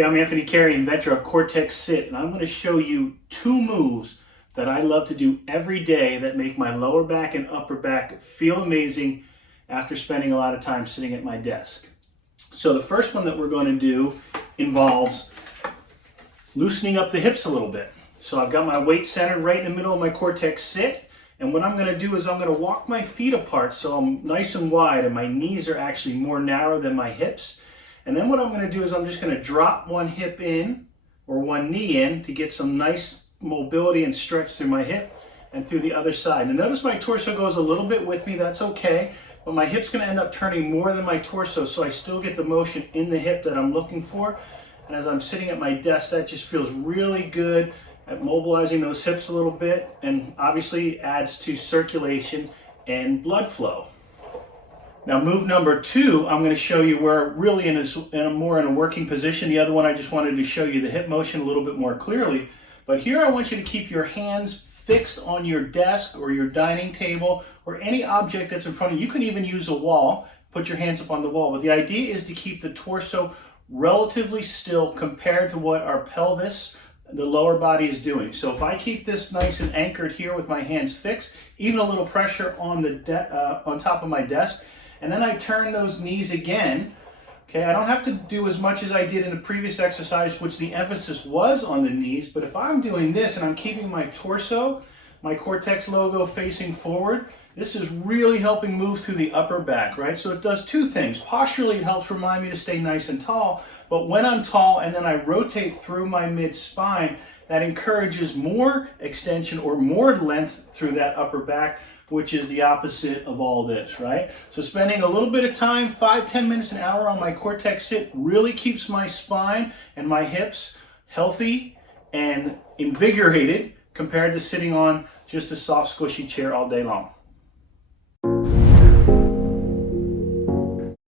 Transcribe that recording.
Hey, I'm Anthony Carey, inventor of Core-Tex Sit, and I'm going to show you 2 moves that I love to do every day that make my lower back and upper back feel amazing after spending a lot of time sitting at my desk. So the first one that we're going to do involves loosening up the hips a little bit. So I've got my weight centered right in the middle of my Core-Tex Sit, and what I'm going to do is I'm going to walk my feet apart so I'm nice and wide and my knees are actually more narrow than my hips. And then what I'm going to do is I'm just going to drop one hip in or one knee in to get some nice mobility and stretch through my hip and through the other side. Now notice my torso goes a little bit with me, that's okay, but my hip's going to end up turning more than my torso, so I still get the motion in the hip that I'm looking for. And as I'm sitting at my desk, that just feels really good at mobilizing those hips a little bit, and obviously adds to circulation and blood flow. Now move number 2, I'm going to show you where really in a working position. The other one I just wanted to show you the hip motion a little bit more clearly. But here I want you to keep your hands fixed on your desk or your dining table or any object that's in front of you. You can even use a wall, put your hands up on the wall. But the idea is to keep the torso relatively still compared to what our pelvis, the lower body, is doing. So if I keep this nice and anchored here with my hands fixed, even a little pressure on on top of my desk, and then I turn those knees again. Okay, I don't have to do as much as I did in the previous exercise, which the emphasis was on the knees, but if I'm doing this and I'm keeping my torso, my Core-Tex logo facing forward, this is really helping move through the upper back, right? So it does 2 things. Posturally, it helps remind me to stay nice and tall, but when I'm tall and then I rotate through my mid-spine, that encourages more extension or more length through that upper back, which is the opposite of all this, right? So spending a little bit of time, 5-10 minutes, an hour on my Core-Tex Sit really keeps my spine and my hips healthy and invigorated compared to sitting on just a soft, squishy chair all day long.